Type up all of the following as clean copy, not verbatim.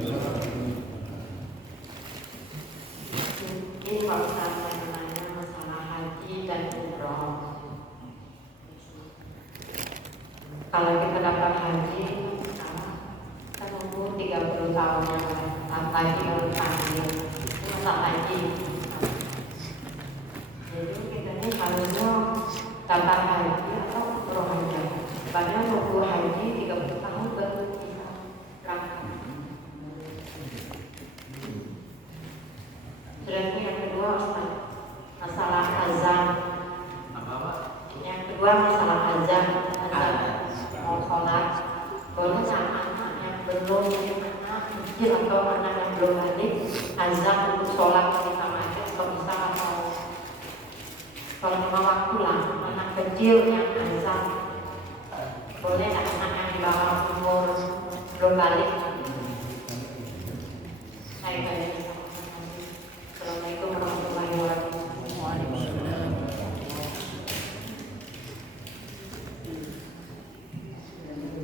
Mungkin kalau saya menanya masalah haji dan umroh, kalau kita dapat haji kita nunggu 30 tahun yang haji baru panggil masa haji. Jadi kita ini harusnya dapat haji atau umroh aja. Padahal nunggu haji 30 tahun baru bisa berangkat. Terus yang kedua masalah azan. Apa? Yang kedua masalah azan mau sholat, boleh anak yang belum anak kecil atau anak yang belum balik azan untuk sholat di kamar atau bisa atau kalau memang waktu lah anak kecil yang azan boleh anak yang di bawah umur belum balik. Saya kalian Assalamualaikum warahmatullahi wabarakatuh.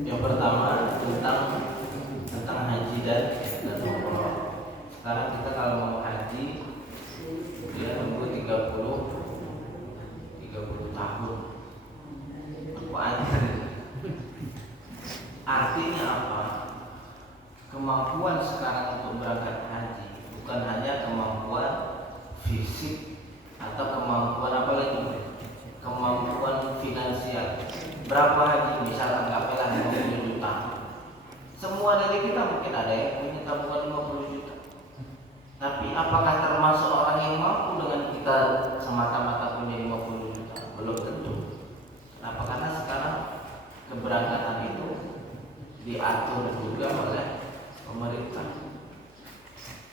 Yang pertama tentang haji dan umroh. Sekarang kita kalau mau haji dia nunggu 30 tahun. Aku antri. Artinya apa? Kemampuan sekarang untuk berangkat haji bukan hanya kemampuan fisik atau kemampuan apa lagi? Kemampuan finansial. Berapa haji misalnya anggaplah 50 juta. Semua dari kita mungkin ada yang punya tabungan 50 juta. Tapi apakah termasuk orang yang mampu dengan kita semata-mata punya 50 juta? Belum tentu. Kenapa? Karena sekarang keberangkatan itu diatur juga oleh pemerintah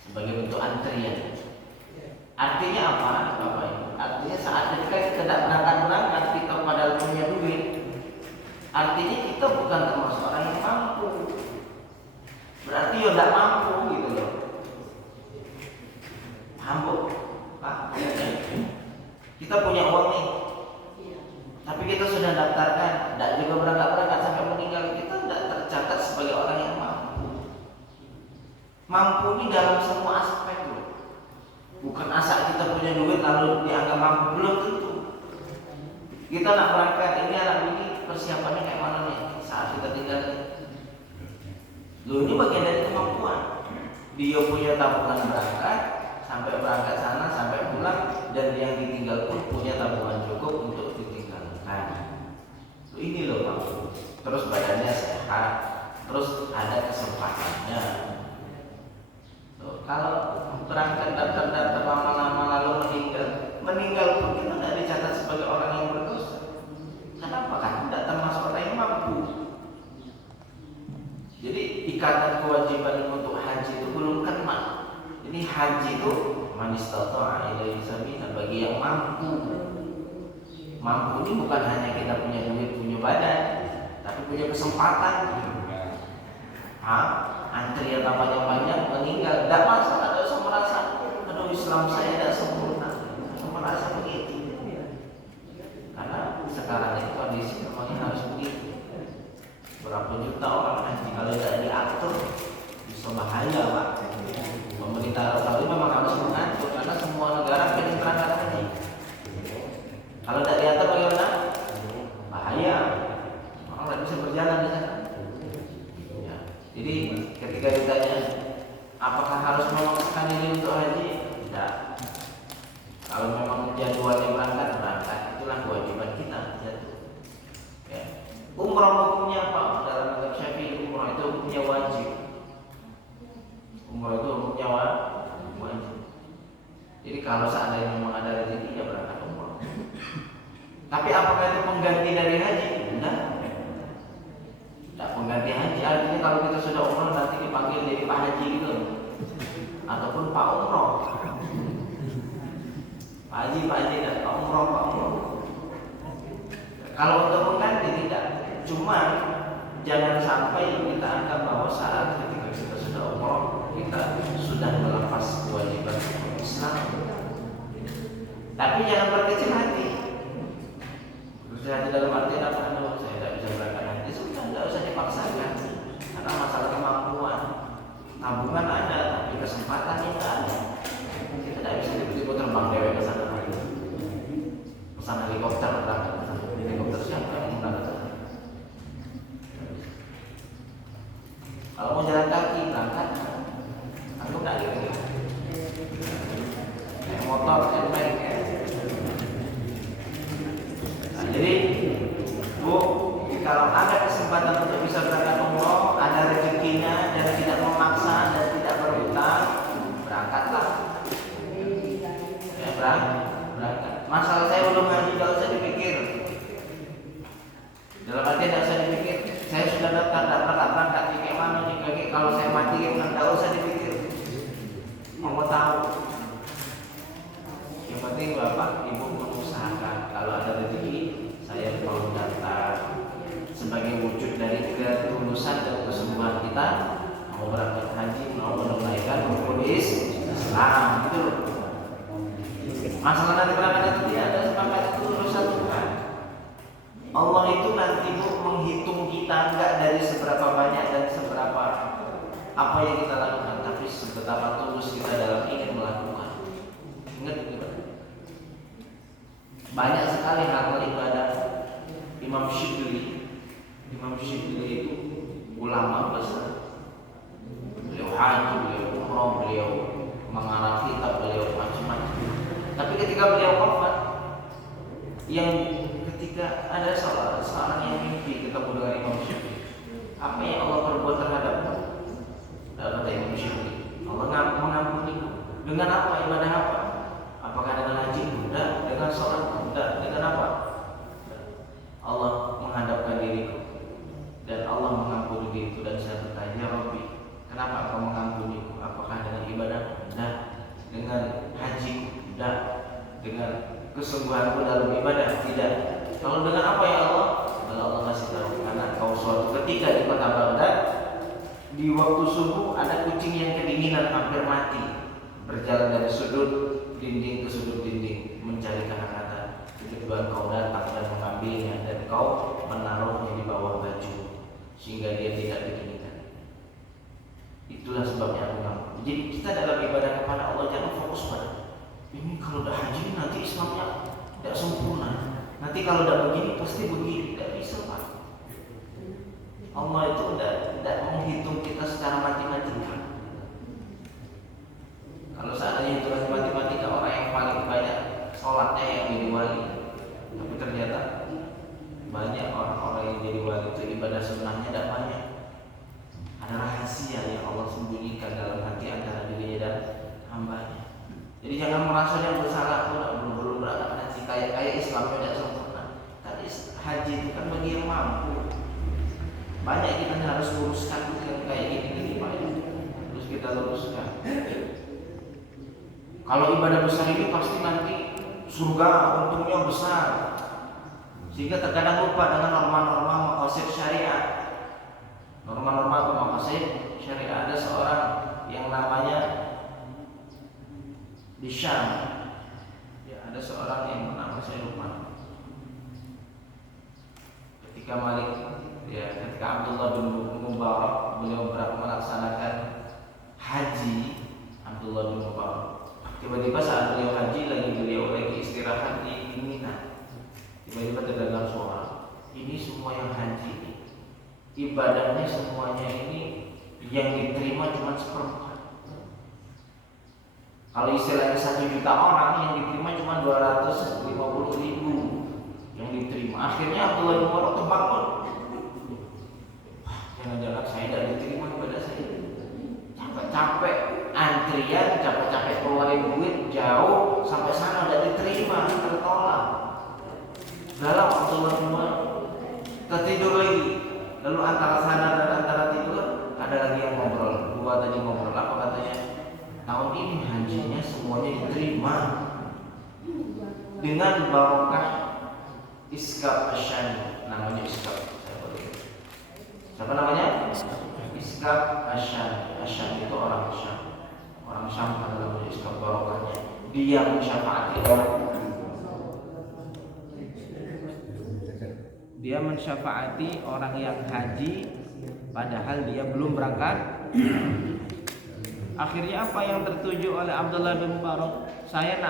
sebagai bentuk antrian. Artinya apa, Bapak Ibu? Artinya saat kita tidak berangkat kita padahal punya duit. Artinya kita bukan termasuk orang yang mampu. Berarti ya tidak mampu gitu loh. Mampu, Pak. Kita punya uang nih, tapi kita sudah daftarkan, tidak juga berangkat sampai meninggal, kita tidak tercatat sebagai orang yang mampu. Mampu ini dalam semua aspek loh. Bukan asal kita punya duit lalu dianggap mampu, belum tentu. Kita nak berangkat, ini anak ini persiapannya kayak mana nih saat kita tinggal. Loh ini bagian dari kemampuan. Dia punya tabungan berangkat, sampai berangkat sana, sampai pulang, dan yang ditinggal pun punya tabungan cukup untuk ditinggalkan. Loh ini loh Pak. Terus badannya sehat, terus ada kesempatannya. Kalau berangkat daftar lama-lama lalu meninggal pun kita tidak dicatat sebagai orang yang berdosa. Kenapa? Kan tidak termasuk orang yang mampu. Jadi ikatan kewajiban untuk haji itu belum kena. Jadi haji itu man istata'a ilaihi sabila, bagi yang mampu. Mampu ini bukan hanya kita punya duit, punya badan, tapi punya kesempatan. Antrian namanya banyak meninggal, tidak masalah, tidak usah merasa aduh Islam saya tidak sempurna, tidak merasa begitu. Karena sekarang ini kondisi memang harus begitu. Berapa juta orang haji kalau tidak diatur bisa bahaya Pak. Pemerintah Arab Saudi memang harus mengatur karena semua negara pengen berangkat haji. Kalau tidak diatur bagaimana? Bahaya. Orang tidak bisa berjalan di sana. Jadi ketika ditanya apakah harus memaksakan diri untuk haji? Tidak. Kalau memang jadwalnya berangkat, itulah kewajiban kita. Ya. Umrah hukumnya apa? Dalam mazhab Syafi'i umrah itu hukumnya wajib. Umrah itu hukumnya wajib. Jadi kalau seandainya memang ada rezeki ya berangkat umrah. Tapi apakah itu pengganti dari haji? Tidak. Tidak pengganti haji, artinya kalau kita sudah umroh nanti dipanggil jadi Pak Haji gitu, ataupun Pak Umroh. Pak Haji dan Pak Umroh. Kalau untuk mengganti tidak, cuma jangan sampai kita anggap bahwa saat ketika kita sudah umroh kita sudah melepas kewajiban Islam. Tapi jangan berkecil hati. Berkecil hati dalam arti apa? Saya tidak bisa berangkat haji, sudah tidak usah dipaksakan. Karena masalah kemampuan, tabungan kemampuan ada, tapi kesempatan tidak ada. Kita tidak bisa tiba-tiba terbang dewe ke sana. Pesan helikopter berangkat ke sana. Helikopter siapa yang berangkat ke sana? Kalau mau jalan kaki berangkat, aku tidak gitu. Naik motor, naik bike ya. Nah, jadi Bu, kalau ada kesempatan untuk bisa berangkat umroh, ada rezekinya dan tidak memaksa dan tidak berhutang, berangkatlah. Ya, berangkat. Masalah saya belum haji, tidak usah dipikir. Dalam arti tidak usah dipikir. Saya sudah daftar, berangkat kayak mana nih? Kalau saya mati, tidak usah dipikir. Mau tahu? Yang penting Bapak Ibu mengusahakan. Kalau ada rezeki, saya mau daftar sebagai wujud dari ketulusan dan kesungguhan kita mau berangkat haji, mau menunaikan rukun Islam, gitu loh. Masalah nanti berangkat itu tidak ada, sepakat itu urusan Tuhan. Allah itu nanti menghitung kita enggak dari seberapa banyak dan seberapa apa yang kita lakukan, tapi seberapa tulus kita dalam ingin melakukan. Ingat itu. Banyak sekali hal ibadah. Imam Syibli itu ulama besar. Beliau haji, beliau umroh, beliau mengarang kitab, beliau macam-macam. Tapi ketika beliau wafat, yang ketika ada seorang yang mimpi ketemu dengan Imam Syibli, apa yang Allah perbuat terhadapmu? Dalam kata Imam Syibli, Allah mengampuni. Dengan apa? Ibadah apa? Apakah dengan haji? Tidak. Dengan sholat? Tidak. Dengan apa? Allah menghadapkan diriku dan Allah mengampuni diriku, dan saya bertanya, Rabbi, kenapa Engkau mengampuniku? Apakah dengan ibadah? Tidak. Dengan haji? Tidak. Dengan kesungguhanku dalam ibadah? Tidak. Kalau dengan apa ya Allah? Kalau Allah kasih tahu, karena kau suatu ketika di kota Baghdad, di waktu subuh ada kucing yang kedinginan hampir mati, berjalan dari sudut dinding ke sudut dinding mencari kehangatan. Kedua kau datang dan mengambilnya dan kau menaruhnya di bawah baju sehingga dia tidak kedinginan. Itulah sebabnya aku ngampuni. Jadi kita dalam ibadah kepada Allah jangan fokus pada ini, kalau udah haji nanti Islamnya tidak sempurna. Nanti kalau udah begini pasti begini. Tidak bisa Pak. Allah itu tidak menghitung kita secara matematika. Kalau seandainya hitungan matematika, orang yang paling banyak sholatnya yang jadi wali, tapi ternyata banyak orang-orang yang jadi wali itu ibadah sunnahnya tidak banyak. Ada rahasia yang Allah sembunyikan dalam hati antara dirinya dan hambanya. Jadi jangan merasa yang bersalah belum berangkat haji, kayak Islamnya tidak sempurna. Tadi haji itu kan bagi yang mampu. Banyak kita harus luruskan yang kayak gini Pak. Terus kita luruskan. Kalau ibadah besar ini pasti nanti surga untungnya besar, sehingga terkadang lupa dengan norma-norma maqasid syariat. Norma-norma atau maqasid syariat. Ada seorang yang namanya di Syam, ya, ada seorang yang bernama saya lupa. Ketika Abdullah bin Mubarak beliau melaksanakan haji, Abdullah bin Mubarak. Tiba-tiba saat beliau lagi istirahat di Mina, tiba-tiba terdengar suara, ini semua yang haji ini, ibadahnya semuanya ini yang diterima cuma seperempat. Kalau istilahnya 1 juta orang, yang diterima cuma 250.000 yang diterima. Akhirnya Abdullah bin Mubarak terbangun. Jangan-jangan saya tidak diterima ibadah saya. Capek-capek antrian, capek-capek keluarin duit jauh sampai sana tidak diterima, tertolak. Dalam Abdullah bin Mubarak tertidur lagi. Lalu antara sana dan antara tidur ada lagi yang ngobrol. Dua tadi ngobrol, apa katanya? Tahun ini hajinya semuanya diterima dengan barokah Iskab Asyani. Namanya Iskab. Siapa namanya? Iskab Asyani. Asyani itu orang Syam. Orang Syam adalah Iskab barokahnya. Dia mensyafaati orang. Dia mensyafaati orang yang haji padahal dia belum berangkat. Akhirnya apa yang tertuju oleh Abdullah bin Mubarak? Saya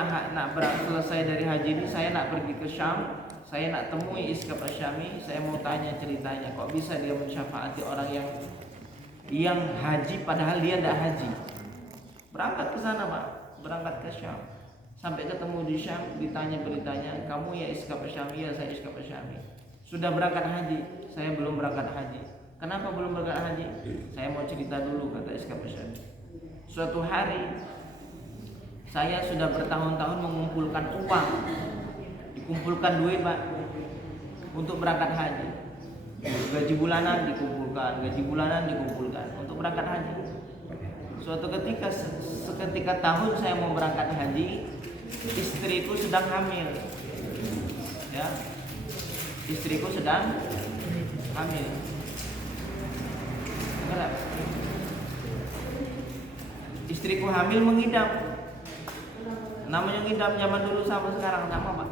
selesai dari haji ini, saya nak pergi ke Syam, saya nak temui Iskab Asyami, saya mau tanya ceritanya, kok bisa dia mensyafaati orang yang haji padahal dia tidak haji. Berangkat ke sana Pak, berangkat ke Syam. Sampai ketemu di Syam, ditanya beritanya, kamu ya Iskab Asyami? Ya saya Iskab Asyami. Sudah berangkat haji? Saya belum berangkat haji. Kenapa belum berangkat haji? Saya mau cerita dulu, kata Iskab Asyami. Suatu hari saya sudah bertahun-tahun mengumpulkan uang, dikumpulkan duit Pak, untuk berangkat haji. Gaji bulanan dikumpulkan untuk berangkat haji. Suatu ketika tahun saya mau berangkat haji, istriku sedang hamil. Ya, istriku sedang hamil. Enggak. Istriku hamil mengidam. Namanya ngidam zaman dulu sama sekarang sama Pak.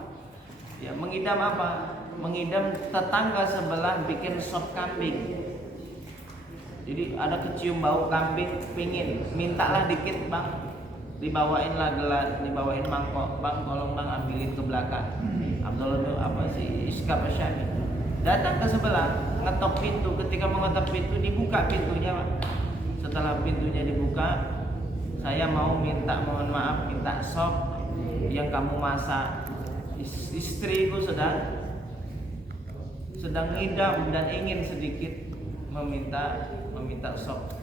Ya, mengidam apa? Mengidam tetangga sebelah bikin sop kambing. Jadi ada kecium bau kambing, pingin, mintalah dikit Bang. Dibawain lah gelas, dibawain mangkok, Bang tolong Bang ambilin ke belakang. Abdullah itu apa sih? Iskab Asyami. Datang ke sebelah, ngetok pintu. Ketika mengetok pintu, dibuka pintunya Pak. Setelah pintunya dibuka, saya mau mohon maaf, minta sop yang kamu masak. Istriku sedang ngidam dan ingin sedikit meminta sop.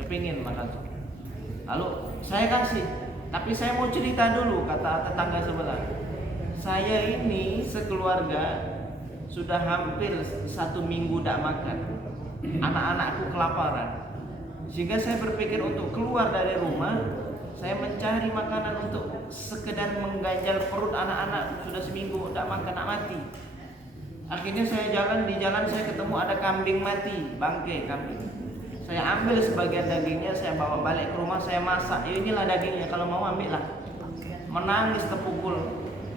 Kepingin makan sop. Lalu saya kasih, tapi saya mau cerita dulu, kata tetangga sebelah. Saya ini sekeluarga sudah hampir 1 minggu tidak makan. Anak-anakku kelaparan. Sehingga saya berpikir untuk keluar dari rumah, saya mencari makanan untuk sekedar mengganjal perut anak-anak. Sudah seminggu tidak makan, nak mati. Akhirnya saya di jalan saya ketemu ada kambing mati, bangkai kambing. Saya ambil sebagian dagingnya, saya bawa balik ke rumah, saya masak. Ya inilah dagingnya, kalau mau ambillah. Menangis terpukul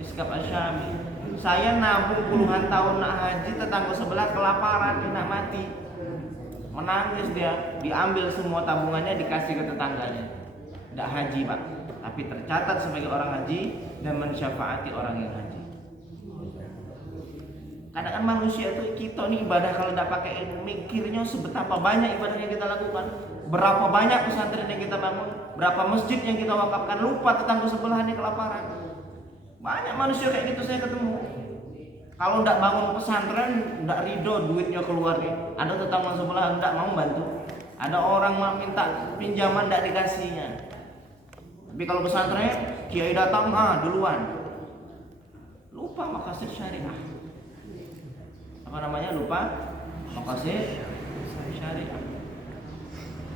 Iskab Asyami. Saya nabung puluhan tahun nak haji, tetangga sebelah kelaparan, dia nak mati. Menangis dia, diambil semua tabungannya, dikasih ke tetangganya. Tidak haji Pak, tapi tercatat sebagai orang haji dan mensyafaati orang yang haji. Kadang-kadang manusia itu, kita nih ibadah kalau tidak pakai ilmu, mikirnya sebetapa banyak ibadah yang kita lakukan, berapa banyak pesantren yang kita bangun, berapa masjid yang kita wakafkan, lupa tetangga sebelah ini kelaparan. Banyak manusia kayak gitu saya ketemu. Kalau tidak bangun pesantren, tidak ridho duitnya keluar nih. Ada tetangga sebelah tidak mau bantu. Ada orang mau minta pinjaman tidak dikasihnya. Tapi kalau pesantren, kiai datang, duluan. Lupa maqasid syariah. Apa namanya? Lupa maqasid syariah.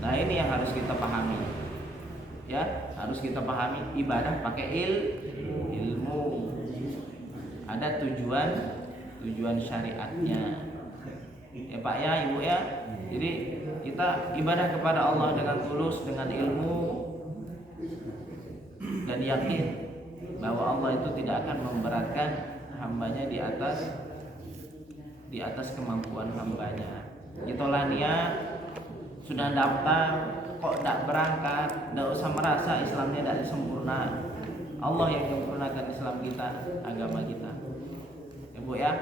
Nah ini yang harus kita pahami. Ya, harus kita pahami ibadah pakai ilmu. Ada tujuan syariatnya. Ya Pak ya, Ibu ya. Jadi kita ibadah kepada Allah dengan tulus, dengan ilmu dan yakin bahwa Allah itu tidak akan memberatkan hambanya di atas kemampuan hambanya. Itulah niat, sudah daftar kok tidak berangkat, tidak usah merasa Islamnya tidak sempurna. Allah yang menyempurnakan Islam kita, agama kita. Ya Bu ya.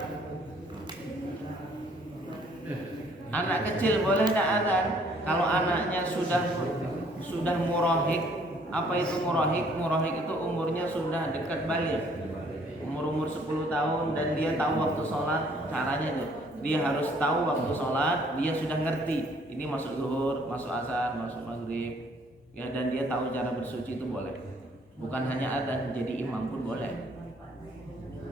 Anak kecil boleh tidak azan? Kalau anaknya sudah murahik. Apa itu murahik? Murahik itu umurnya sudah dekat balik. Umur 10 tahun dan dia tahu waktu sholat. Caranya itu, dia harus tahu waktu sholat. Dia sudah ngerti. Ini masuk zuhur, masuk asar, masuk maghrib. Ya, dan dia tahu cara bersuci itu boleh. Bukan hanya adzan, jadi imam pun boleh.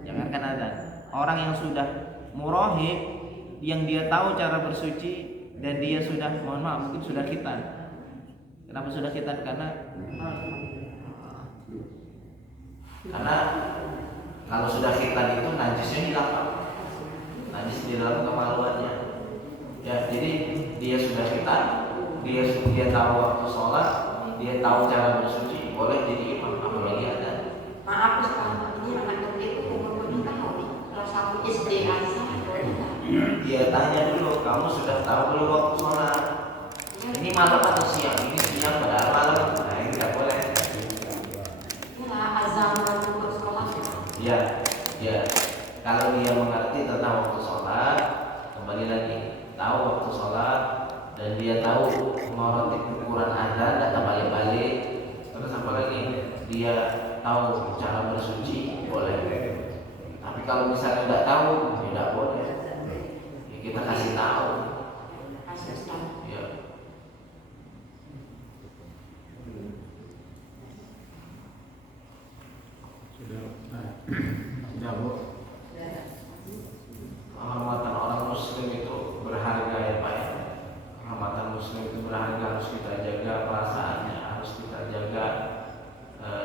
Jangankan adzan, orang yang sudah murahik, yang dia tahu cara bersuci dan dia sudah, mohon maaf, mungkin sudah khitan. Kenapa sudah khitan? Karena kalau sudah khitan itu najisnya dilapar, najis di dalam kemaluannya. Ya, jadi dia sudah khitan, dia tahu waktu sholat, dia tahu cara bersuci, boleh jadi imam. Apalagi ada. Maaf Ustaz, ini anak kecil itu umur berapa tahun? Kalau satu SD aja boleh nggak? Dia tanya dulu, kamu sudah tahu belum waktu sholat? Ini malam atau siang? Ini siang padahal malam. tahu cara bersuci boleh. Tapi kalau misalnya nggak tahu, tidak boleh. Ya, kita kasih tahu. Ya. Sudah Bu. Kehormatan orang muslim itu berharga ya Pak ya. Kehormatan muslim itu berharga, harus kita jaga perasaannya, harus kita jaga,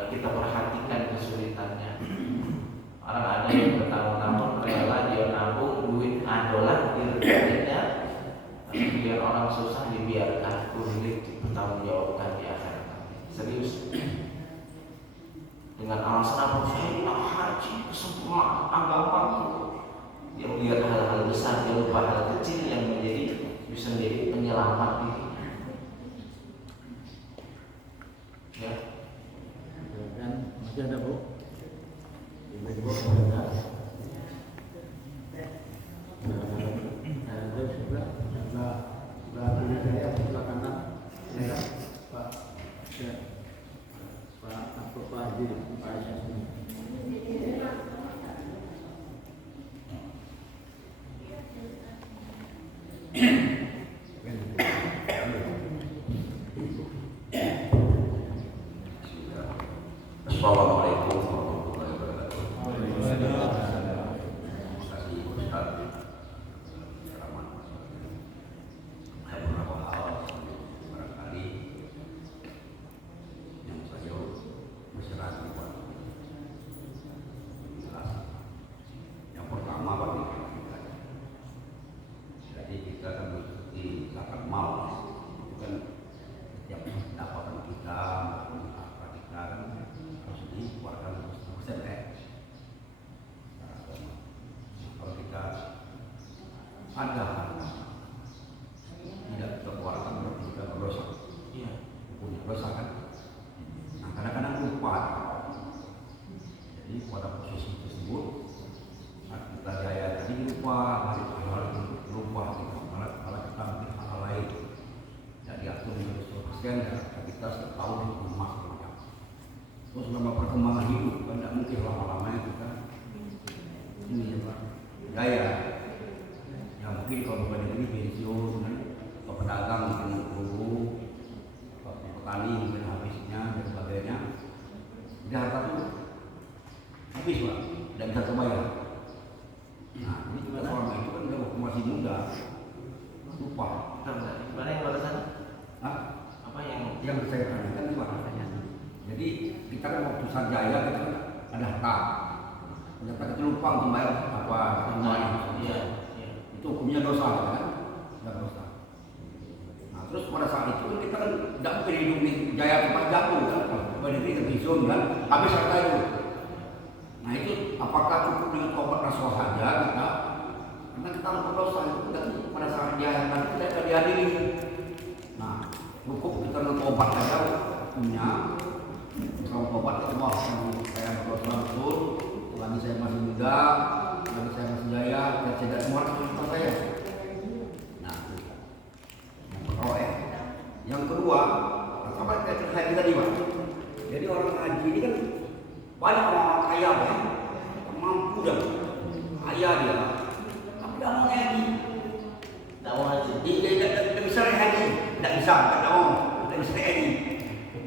kita perhatikan kesulitannya. Orang ada yang bertahun-tahun rela dia nabung duit adolah di rekeningnya, tapi biar orang susah dibiarkan, kulit dipertanggungjawabkan di akhirat. Serius. Dengan alasan apa? Saya nak haji kesempurnaan agama itu. Dia melihat hal-hal besar, dia lupa hal kecil yang bisa menjadi penyelamat dirinya. Ya. Dan masih ada Bu. Ibu ada. Ada sebelah kiri saya, sebelah kanan saya Pak. Pak Haji, Pak Yasmin. Assalamualaikum warahmatullahi wabarakatuh. Ada beberapa hal barangkali yang saya masih ragu. Yang pertama bagi kita, jadi kita kan mengikuti zakat mal, itu kan setiap pendapatan kita maupun apa kita kan harus dikeluarkan 100% kalau kita ada harta tidak kita keluarkan berarti kita berdosa. Iya. Punya dosa kan. Nah kadang-kadang lupa. Jadi pada posisi tersebut saat kita jaya tadi lupa hari hal itu lupa kita malah kita mungkin hal lain. Jadi aku menjadi 100% ya kita setahun itu emas macam. Terus selama perkembangan hidup kan tidak mungkin lama-lamanya kita ini ya Pak jaya. Ya mungkin kalau bukan ini pensiun kan, atau pedagang mungkin guru, petani mungkin habisnya dan sebagainya. Jadi harta itu habis Pak, tidak bisa terbayar. Nah ini juga selama itu kan udah waktu masih muda lupa. Mana yang barusan? Nah, Apa yang yang saya tanyakan itu apa? Jadi kita kan waktu saat jaya kita kan ada harta. Ternyata kita lupa untuk bayar apa semuanya. Iya. Itu hukumnya dosa kan? Tidak dosa. Nah terus pada saat itu kan kita kan tidak mungkin hidup di jaya tempat jatuh kan? Berdiri terpisah kan? Habis harta itu. Nah itu apakah cukup dengan tobat nasuha saja kita? Karena kita berdosa itu kan pada saat jaya nanti kita akan dihadiri. Nah cukup kita tobat saja punya. Kalau tobat itu wah saya berdosa betul. Lagi saya masih muda, lagi saya masih jaya, dan saya tidak semua kehidupan saya. Nah, yang pertama ya. Yang kedua, apa kita haji tadi Pak? Jadi orang haji ini kan banyak orang kaya ya, mampu dan kaya dia, tapi tidak mau haji. tidak mau haji? Dia tidak bisa haji, tidak bisa, tidak bisa haji.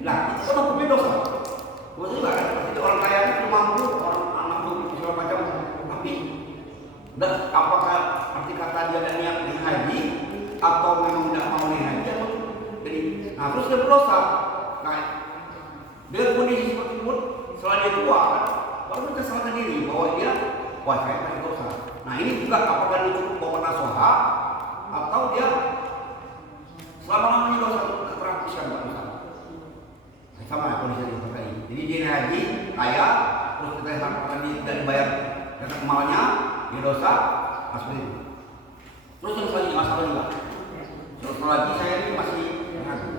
Nah, itu kan hukumnya dosa. Betul juga kan? Jadi orang kaya itu mampu, orang anak tuh segala macam, tapi dan apakah arti kata dia ada niat naik haji atau memang tidak mau naik haji atau jadi, nah terus dia berdosa. Nah, dengan kondisi seperti itu, setelah dia tua, baru kita sadar diri bahwa dia wah saya masih dosa. Nah ini juga apakah dia cukup bawa nasuha atau dia selama-lamanya dosa terhapuskan dosa. Sama kondisi seperti ini. Jadi dia haji, kaya, terus kita harapkan dia tidak dibayar zakat malnya, dia dosa, seperti itu. Terus yang selanjutnya masalah juga. Terus lagi saya ini masih ragu.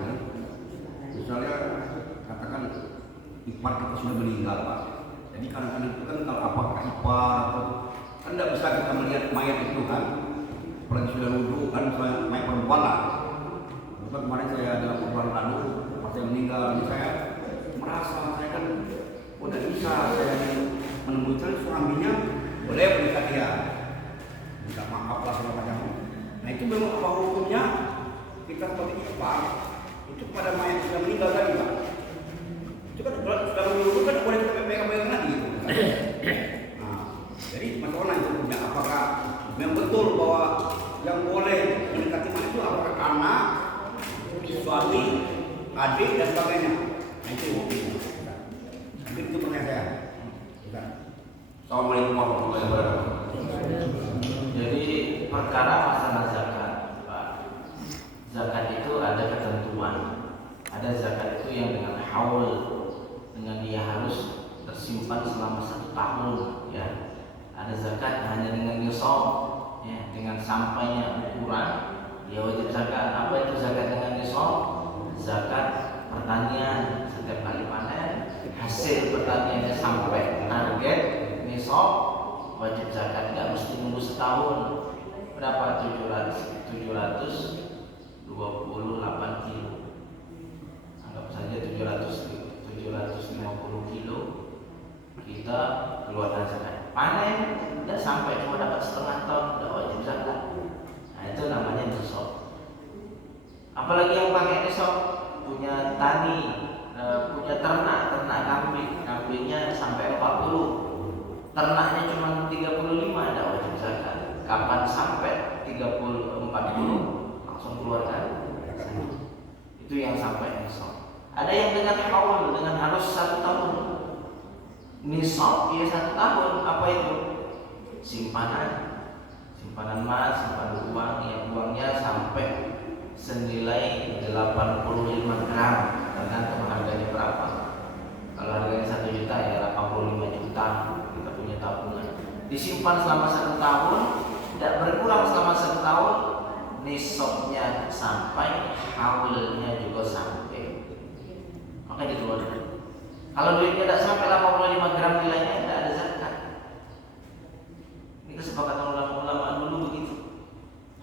Misalnya katakan ipar kita sudah meninggal Pak. Jadi kadang-kadang itu kan kalau apakah ipar atau kan tidak bisa kita melihat mayat itu kan. Apalagi sudah wudhu kan misalnya mayat perempuan lah. Bukan kemarin saya ada perempuan lalu pas saya meninggal, jadi saya merasa saya kan udah bisa bisa saya menemukan suaminya boleh menikah dia, minta maaf lah segala macam. Nah itu memang apa hukumnya kita seperti ikhbar itu kepada mayat yang sudah meninggal tadi Pak. Itu kan sudah menunggu kan boleh kita pegang lagi. Nah, jadi masalah itu punya apakah memang betul bahwa yang boleh mendekati mayat itu apakah anak, suami, adik dan sebagainya. Nah itu hukumnya. Mungkin itu pertanyaan saya. Assalamualaikum warahmatullahi wabarakatuh. Jadi perkara masalah zakat, Pak. Zakat itu ada ketentuan. Ada zakat itu yang dengan haul, dengan dia harus tersimpan selama 1 tahun, ya. Ada zakat hanya dengan nisab, ya, dengan sampainya ukuran, ya wajib zakat. Apa itu zakat dengan nisab? Zakat pertanian, setiap kali panen hasil pertaniannya sampai target nisab wajib zakat, nggak mesti nunggu setahun. Berapa? 728 kilo. Anggap saja 750 kilo kita keluarkan zakat. Panen nggak sampai, cuma dapat setengah ton, nggak wajib zakat. Nah itu namanya nisab. Apalagi yang pakai nisab, punya tani, punya ternak kambingnya sampai 40, ternaknya cuma 35, ada wajib zakat. Kapan sampai 40 40 langsung keluarkan zakat. Itu yang sampai nisab. Ada yang dengan haul, dengan harus 1 tahun. Nisab ya 1 tahun. Apa itu? Simpanan emas, simpanan uang, yang uangnya sampai senilai 85 gram, tergantung harganya berapa. Kalau harganya 1 juta ya 85 juta kita punya tabungan. Disimpan selama 1 tahun, tidak berkurang selama 1 tahun, nisabnya sampai, haulnya juga sampai, maka dikeluarkan. Kalau duitnya tidak sampai 85 gram nilainya, tidak ada zakat. Ini kesepakatan ulama-ulama dulu begitu.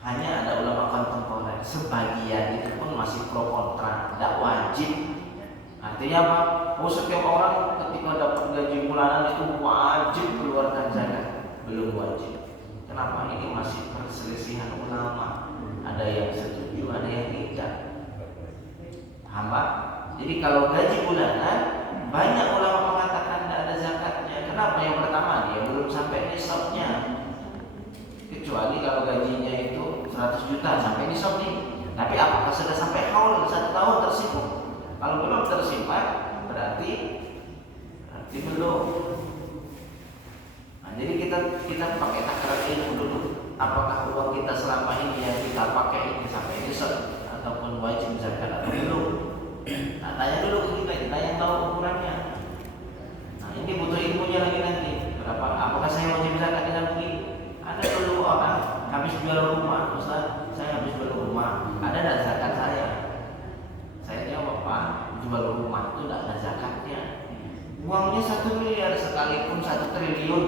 Hanya ada ulama kontemporer, sebagian itu pun masih pro kontra, tidak wajib. Artinya apa? Oh setiap orang ketika dapat gaji bulanan itu wajib keluarkan zakat. Belum wajib. Kenapa? Ini masih perselisihan ulama. Ada yang setuju, ada yang tidak. Paham Pak? Jadi kalau gaji bulanan, banyak ulama mengatakan tidak ada zakatnya. Kenapa? Yang pertama, dia belum sampai nisabnya. Kecuali kalau gajinya itu 100 juta sampai nisab nih. Tapi apakah sudah sampai haul 1 tahun tersimpan? Kalau belum tersimpan, berarti belum. Nah, jadi kita pakai takaran ilmu dulu. Apakah uang kita selama ini yang kita pakai ini sampai nisab ataupun wajib zakat atau belum? Nah, tanya dulu ke kita yang tahu ukurannya. Nah, ini butuh ilmunya lagi nanti. Berapa? Apakah saya wajib zakat dengan begini? Ada dulu orang habis jual rumah, Ustaz, saya habis jual rumah, ada tidak zakat saya? Saya jawab, Pak, jual rumah itu tidak ada zakatnya. Uangnya 1 miliar sekalipun 1 triliun,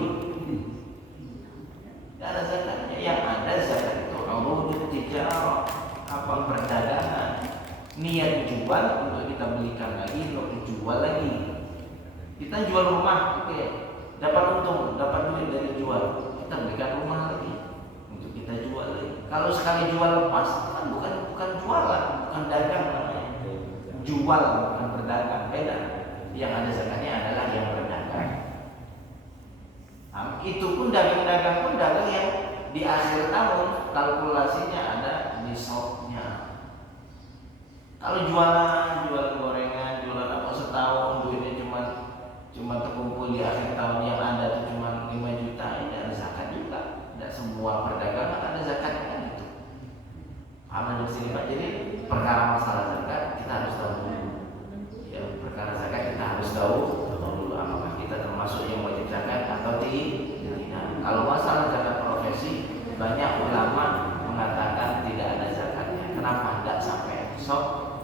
tidak ada zakatnya. Yang ada zakat itu urudut tijarah, apa perdagangan, niat jual untuk kita belikan lagi, untuk dijual lagi. Kita jual rumah, oke, dapat untung, dapat duit dari jual, kita belikan rumah lagi untuk kita jual lagi. Kalau sekali jual lepas kan bukan jualan, bukan dagang namanya. Jual bukan berdagang, beda. Yang ada zakatnya adalah yang berdagang. Nah, itu pun dagang pun dagang yang di akhir tahun kalkulasinya ada nisabnya. Kalau jual gorengan, jualan apa setahun duitnya cuma terkumpul di akhir tahun, yang ada itu cuma 5 juta, ini ada zakat juga. Tidak semua perdagangan ada zakatnya kan itu. Paham di sini Pak? Jadi perkara masalah zakat kita harus tahu dulu. Ya, perkara zakat kita harus tahu dulu apakah kita termasuk yang wajib zakat atau tidak. Kalau masalah zakat profesi, banyak ulama mengatakan tidak ada zakatnya. Kenapa? Tidak sampai nisab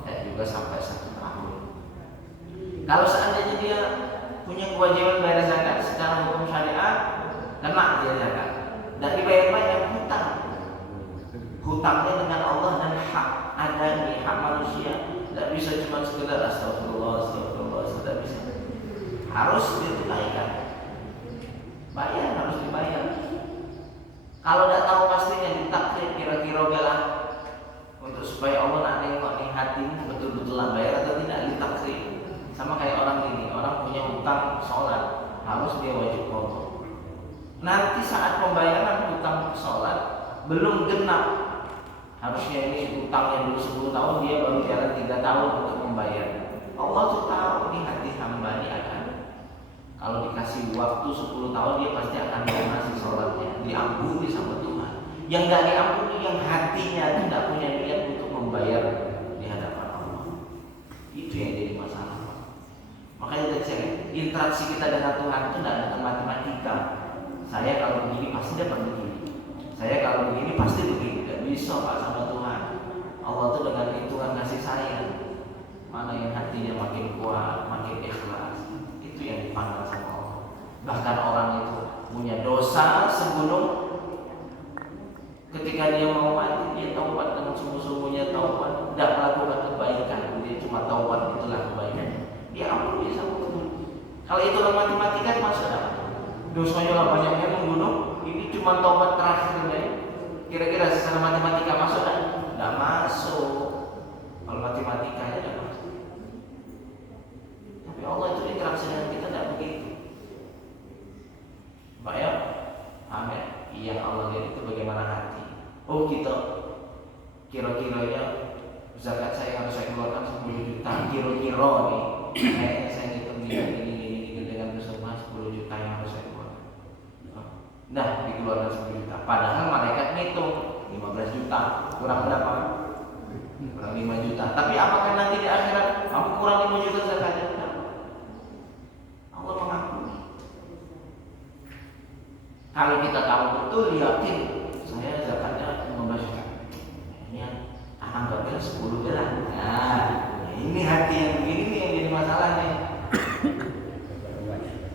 dan juga sampai 1 tahun. Kalau seandainya dia punya kewajiban bayar zakat secara hukum syariat, kena dia zakat. Dan dibayar banyak hutang. Hutangnya dengan Allah dan hak adami, hak manusia. Tidak bisa cuma sekedar astagfirullah, tidak bisa. Harus ditunaikan. kira-kira belah untuk supaya Allah nak nengok nih hatimu betul-betul lah bayar atau tidak ditaksir. Sama kayak orang ini, orang punya utang sholat harus dia wajib qadha. Nanti saat pembayaran utang sholat belum genap, harusnya ini utangnya dulu 10 tahun, dia baru jalan 3 tahun untuk membayar. Allah tuh tahu ini hati hamba ini akan, kalau dikasih waktu 10 tahun dia pasti akan lunasi sholatnya, diampuni sama Tuhan. Yang gak diampuni yang hatinya tidak punya niat untuk membayar di hadapan Allah. Itu yang jadi masalah. Makanya tadi interaksi kita dengan Tuhan itu tidak dengan matematika. Saya kalau begini pasti dapat begini. Saya kalau begini pasti begini. Tidak bisa Pak sama Tuhan. Allah itu dengan hitungan kasih sayang. Mana yang hatinya makin kuat, makin ikhlas, itu yang dipandang sama Allah. Bahkan orang itu punya dosa segunung, ketika dia mau mati dia taubat dengan sungguh-sungguhnya taubat, tidak melakukan kebaikan, dia cuma taubat, itulah kebaikan. Dia ampuni sama Tuhan. Kalau itu matematika masuk dalam dosanya lah banyaknya membunuh, ini cuma taubat terakhir ya. Kira-kira secara matematika masuk kan? Tidak masuk. Kalau matematikanya tidak masuk. Tapi Allah itu interaksi dengan kita tidak begitu. Pak ya, amin. Iya, Allah lihat itu bagaimana hati. Oh kita kira-kiranya zakat saya harus saya keluarkan 10 juta. Kira-kira nih, kayaknya saya hitung gini dengan bersama 10 juta yang harus saya keluarkan. Nah, dikeluarkan 10 juta. Padahal malaikat ngitung 15 juta. Kurang berapa? Kurang 5 juta. Tapi apakah nanti di akhirat kamu kurang 5 juta zakatnya? Tidak. Allah mengampuni. Kalau kita tahu betul, yakin saya zakatnya 15 juta. Ini yang anggapnya 10 belah. Nah, ini hati yang begini nih yang jadi masalah nih.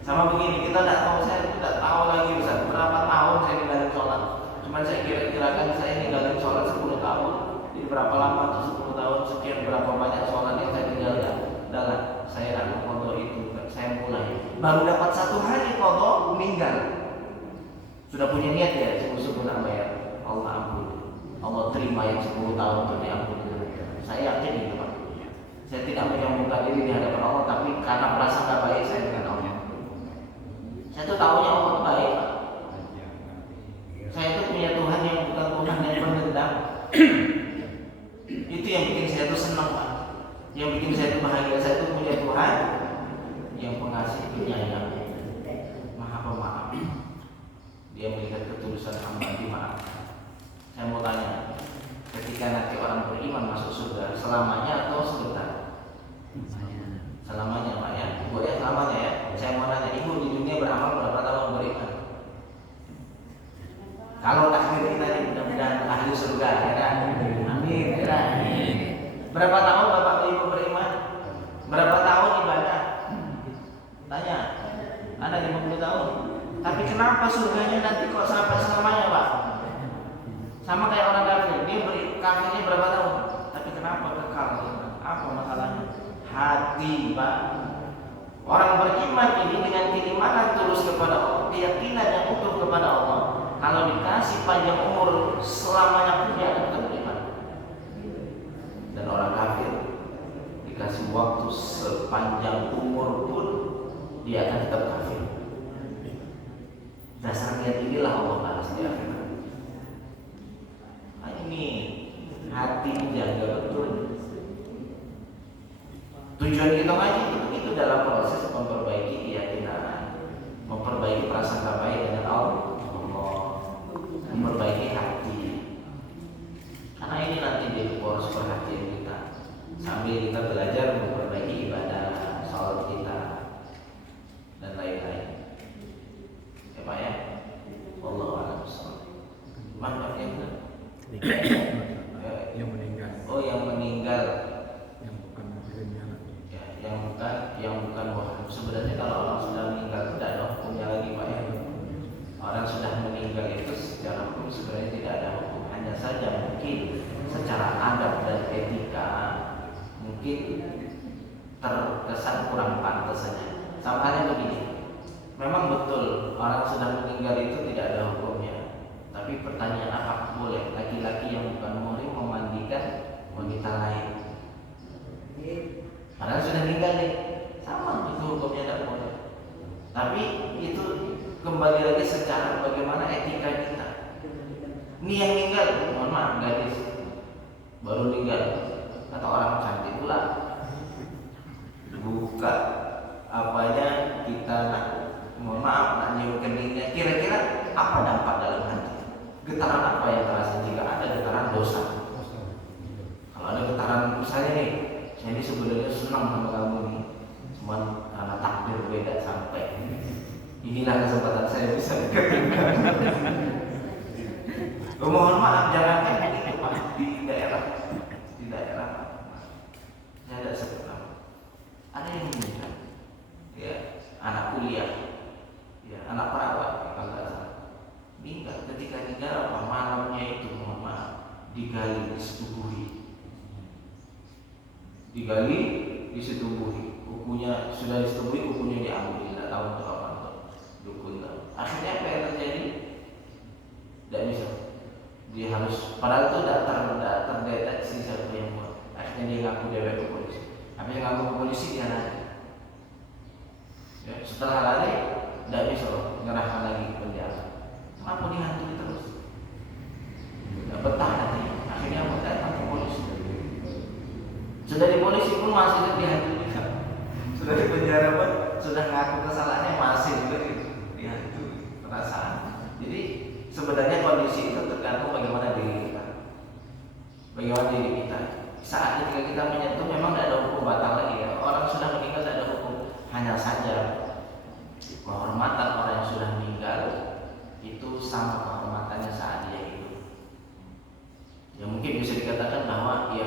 Sama begini, kita tidak tahu, saya tidak tahu lagi Ustaz, berapa tahun saya ninggalin sholat. Cuman saya kira-kirakan saya ninggalin sholat 10 tahun. Jadi berapa lama tuh 10 tahun, sekian berapa banyak sholat yang saya tinggalkan. Dalam saya tidak mau itu, saya mulai. Baru dapat 1 hari qadha meninggal. Sudah punya niat ya, sungguh-sungguh nak bayar. Allah ampuni. Allah terima yang 10 tahun untuk diampuni. Saya yakin itu Pak. Saya tidak menyombongkan diri di hadapan Allah, tapi karena merasa tak baik saya dengan Allah. Saya tuh tahunya Allah itu baik Pak. Saya tuh punya Tuhan yang bukan Tuhan yang pendendam. Itu yang bikin saya tuh senang Pak. Yang bikin saya tuh bahagia, saya tuh punya Tuhan yang pengasih, penyayang, Maha Pemaaf. Dia melihat ketulusan hamba dimaafkan. Saya mau tanya, ketika nanti orang beriman masuk surga, selamanya atau sebentar? Selamanya Pak ya, Ibu ya selamanya ya. Saya mau nanya, Ibu di dunia beramal berapa tahun beriman? Kalau takdir kita ini mudah-mudahan ahli surga ya. Amin ya. Berapa tahun Bapak Ibu beriman? Berapa tahun ibadah? Tanya. Ada 50 tahun. Tapi kenapa surganya nanti kok sampai selamanya Pak? Sama kayak orang kafir, dia kafirnya berapa tahun? Tapi kenapa kekal? Apa masalahnya? Hati Pak. Orang beriman ini dengan keimanan tulus kepada Allah, keyakinan yang utuh kepada Allah, kalau dikasih panjang umur selamanya pun dia akan tetap beriman. Dan orang kafir dikasih waktu sepanjang umur pun dia akan tetap kafir. Dasar niat inilah Allah balas di akhirat. Nah, ini hati menjaga betul. Tujuan kita ngaji itu dalam proses memperbaiki keyakinan, memperbaiki prasangka baik dengan Allah, memperbaiki hati. Karena ini nanti jadi poros perhatian kita. Sambil kita belajar memperbaiki ibadah, salat kita, dan lain-lain. Ya Pak ya. Wallahu a'lam bishawab. Mana yang yang meninggal. Oh, yang meninggal. Yang bukan muslimnya lagi. Ya, yang bukan wahab. Sebenarnya kalau orang sudah meninggal tidak ada hukumnya lagi Pak ya. Orang sudah meninggal itu secara hukum sebenarnya tidak ada hukum. Hanya saja mungkin secara adab dan etika mungkin terkesan kurang pantas saja. Sama halnya begini. Memang betul orang sudah meninggal itu tidak ada hukumnya. Tapi Tapi pertanyaan, apakah boleh laki-laki yang bukan muhrim memandikan wanita lain? Padahal sudah meninggal nih, sama itu hukumnya tidak boleh. Tapi itu kembali lagi secara bagaimana etika kita. Ini yang meninggal, mohon maaf gadis baru meninggal atau orang cantik pula, buka apanya kita nak, mohon maaf nak nyium keningnya, kira-kira apa dampak dalam hati? Getaran apa yang terasa jika ada getaran dosa? Kalau ada getaran misalnya nih, saya ini sebenarnya senang sama kamu nih, cuman karena takdir beda sampai. Inilah kesempatan saya bisa ketemu. Mohon maaf, jangankan begitu Pak, di daerah saya ada sebut ada yang meninggal, ya anak kuliah, ya anak perawat kalau nggak salah, meninggal. Ketika meninggal apa malamnya itu, mohon maaf, digali, disetubuhi, kukunya sudah disetubuhi, kukunya diambil, tidak tahu untuk apa, untuk dukun. Akhirnya apa yang terjadi? Tidak bisa. Dia harus, padahal itu tidak terdeteksi siapa yang buat. Akhirnya dia ngaku dewek ke polisi. Habis ngaku ke polisi dia lari. Ya, setelah lari tidak bisa menyerahkan lagi ke penjara. Kenapa dihantui terus? Tidak betah hati. Akhirnya apa? Datang ke polisi. Sudah di polisi pun masih dihantui juga. Sudah di penjara pun sudah ngaku kesalahannya masih juga dihantui perasaan. Jadi sebenarnya kondisi itu tergantung bagaimana diri kita. Bagaimana diri kita. Saat ketika kita menyentuh memang tidak ada hukum batal lagi ya. Orang sudah meninggal tidak ada hukum. Hanya saja kehormatan orang yang sudah meninggal itu sama kehormatannya saat dia hidup. Ya mungkin bisa dikatakan bahwa ya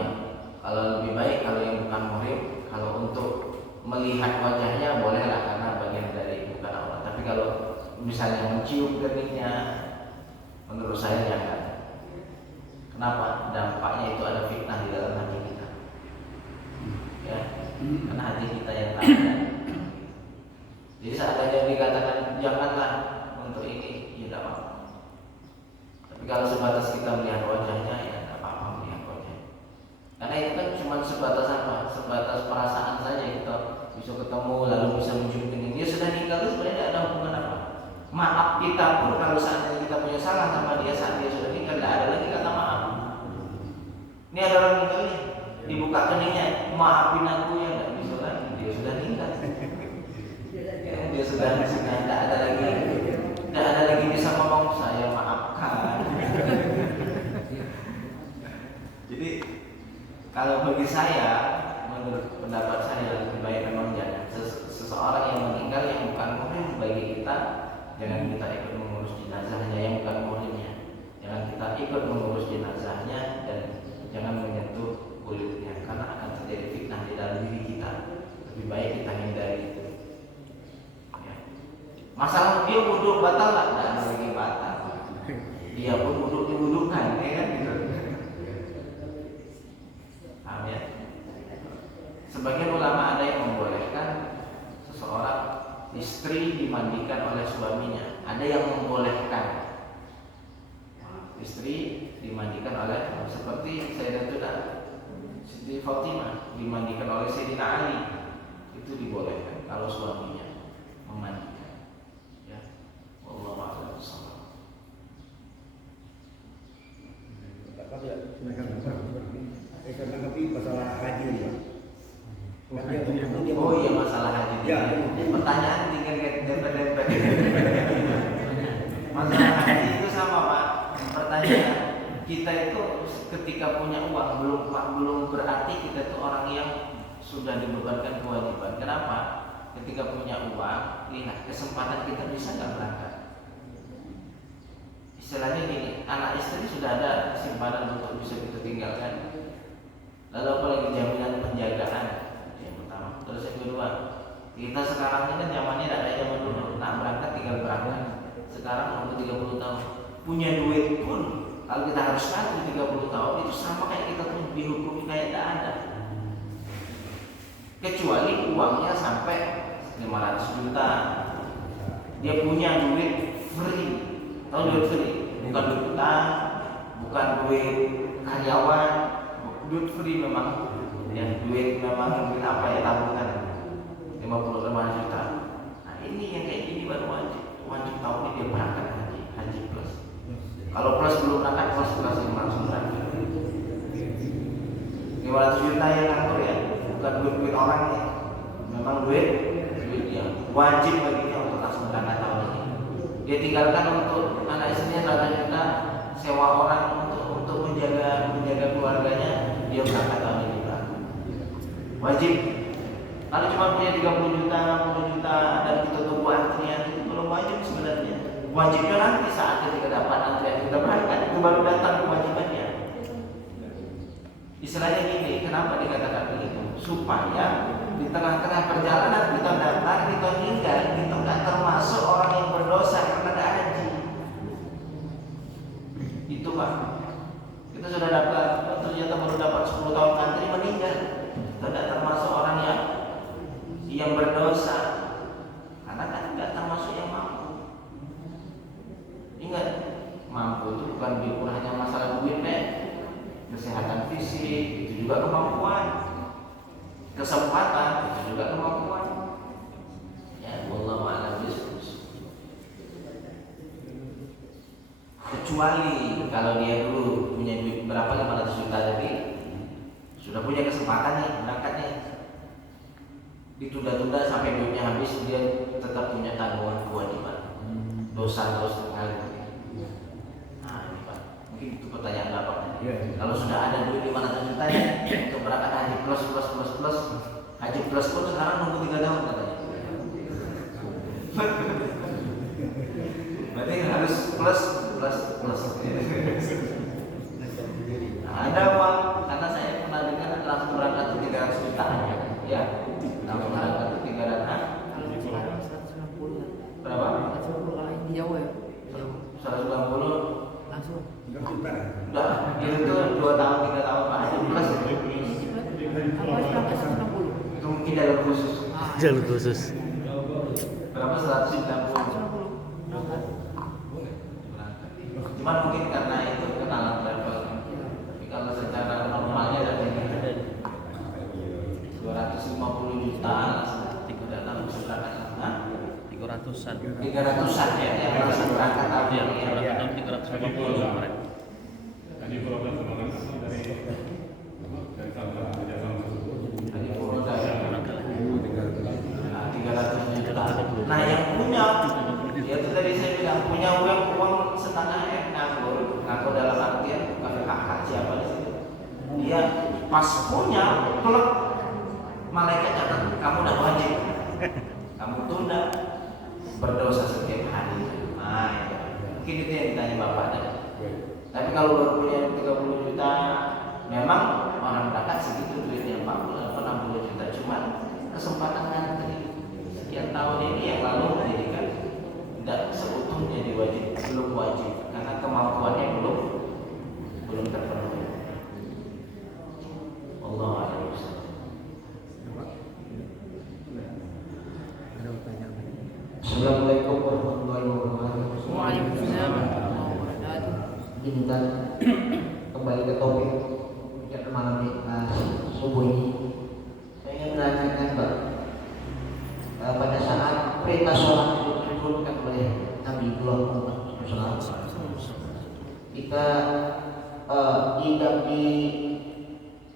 kalau lebih baik kalau yang bukan muhrim, kalau untuk melihat wajahnya bolehlah karena bagian dari bukan Allah. Tapi kalau misalnya mencium keningnya, menurut saya jangan. Kenapa? Dampaknya itu ada fitnah di dalam hati kita. Ya, karena hati kita yang tanya. Jadi saat ada yang dikatakan janganlah untuk ini, ya tidak apa-apa. Tapi kalau sebatas kita melihat wajahnya, ya tidak apa-apa melihat wajahnya. Karena itu kan cuma sebatas apa? Sebatas perasaan saja kita bisa ketemu lalu bisa mencium kening. Dia sudah meninggal itu sebenarnya tidak ada hubungan apa. Maaf kita pun kalau seandainya kita punya salah sama dia saat dia sudah meninggal, tidak ada lagi kata maaf. Ini ada orang meninggal nih, dibuka keningnya, maafin aku ya nggak bisa kan? Dia sudah meninggal. Ya, dia sudah tidak ada lagi bisa ngomong saya maafkan. Jadi kalau bagi saya, menurut pendapat saya lebih baik memang jangan seseorang yang meninggal yang bukan muhrim bagi kita. Jangan kita ikut mengurus jenazahnya yang bukan muhrimnya. Jangan kita ikut mengurus jenazahnya dan jangan menyentuh kulitnya karena akan terjadi fitnah di dalam diri kita. Lebih baik kita hindari itu. Ya. Masalah dia wudhu batal lah, tidak ada lagi batal. Dia pun wudhu diwudhukan, ya kan gitu. Paham ya? Sebagian ulama ada yang membolehkan seseorang istri dimandikan oleh suaminya. Ada yang membolehkan istri dimandikan oleh seperti Sayyidatuna Siti Fatimah dimandikan oleh Sayyidina Ali. Itu dibolehkan kalau suaminya memandikan. Ya. Wallahu a'lam bishawab. Menanggapi masalah haji ya. Oh iya masalah haji. Ya. Pertanyaan tinggal dempet-dempet. Masalah haji itu sama Pak. Pertanyaan kita itu ketika punya uang belum berarti kita itu orang yang sudah dibebankan kewajiban. Kenapa? Ketika punya uang, lihat kesempatan kita bisa nggak berangkat. Istilahnya gini, anak istri sudah ada simpanan untuk bisa kita tinggalkan. Lalu apalagi jaminan penjagaan yang pertama. Terus yang kedua, kita sekarang ini kan zamannya tidak ada zaman dulu. Nak berangkat tinggal berangkat. Sekarang umur 30 tahun, punya duit pun kalau kita harus ngantri 30 tahun itu sama kayak kita tuh dihukumi kayak tidak ada. Kecuali uangnya sampai 500 juta, dia punya duit free, tahu duit free? bukan duit utang, bukan duit karyawan, duit free memang, ya duit memang duit apa ya tabungan 55 juta. Nah ini yang kayak gini baru wajib tahun ini dia berangkat haji plus. Kalau plus belum berangkat plus yang langsung berangkat. 500 juta yang ngatur ya, bukan duit orang ya, memang duit dia wajib baginya untuk langsung berangkat tahun ini. Dia tinggalkan untuk anak istrinya 100 juta, sewa orang untuk menjaga keluarganya, dia berangkat tahun ini berangkat. Wajib. Kalau cuma punya 30 juta, 60 juta dan kita tunggu antrian itu belum wajib sebenarnya. Wajibnya nanti saat ketika dapat antrian kita berangkat itu baru datang kewajibannya. Istilahnya gini, kenapa dikatakan begitu? Supaya di tengah-tengah perjalanan kita daftar, kita tinggal, kita nggak termasuk orang yang berdosa karena nggak haji. Itu Pak. Kita sudah dapat, ternyata baru dapat 10 tahun antri meninggal. Kita nggak termasuk orang yang berdosa karena kan nggak termasuk yang mampu. Ingat, mampu itu bukan diukur hanya masalah duit, kesehatan fisik itu juga kemampuan, kesempatan itu juga kemampuan. Ya, wallahu a'lam bishawab. Kecuali kalau dia dulu punya duit berapa 500 juta tadi, sudah punya kesempatan nih berangkatnya, ditunda-tunda sampai duitnya habis, dia tetap punya tanggungan kewajiban, dosa sekali. Nah ini Pak, mungkin itu pertanyaan Bapak. Kalau sudah ada duit 500 juta ya, untuk berangkat haji plus, haji plus pun sekarang nunggu 3 tahun katanya. Berarti harus plus. Nah, ada uang, karena saya pernah dengar langsung berangkat ke 300 juta ya, langsung berangkat ke 300. Berapa? Di Jawa ya? 190 Langsung. udah, itu 2 tahun 3 tahun Pak haji plus. Apa 160? Itu mungkin jalur khusus. Jalur khusus. Berapa? 190. Cuman mungkin karena itu kenalan travel. Tapi kalau secara normalnya ada 250 juta langsung datang berangkat. 300-an. 300-an ya yang langsung berangkat tahun Iya, ini. berangkat tahun 350 kemarin. Tadi program semangat dari Tadi Furoda ya. Berangkat lagi. Nah, 300 juta. Nah yang punya, ya itu tadi saya bilang punya uang setengah nganggur dalam artian bukan kakak siapa di situ. Dia pas punya, klub malaikat catat kamu udah wajib, kamu tunda berdosa setiap hari. Nah, ya. Mungkin itu yang ditanya Bapak tadi. Tapi kalau baru punya 30 juta, memang orang berangkat segitu duitnya 40 atau 60 juta, cuma kesempatan ngantri sekian tahun ini yang lalu menjadikan tidak seutuhnya diwajib, belum wajib karena kemampuannya belum terpenuhi. Allah a'lam. Assalamualaikum warahmatullahi wabarakatuh. Waalaikumsalam warahmatullahi wabarakatuh. Izinkan kembali ke topik yang malam ini, subuh ini. Saya ingin menanyakan Pak, pada saat perintah sholat itu diturunkan oleh Nabi Muhammad SAW, kita hidup di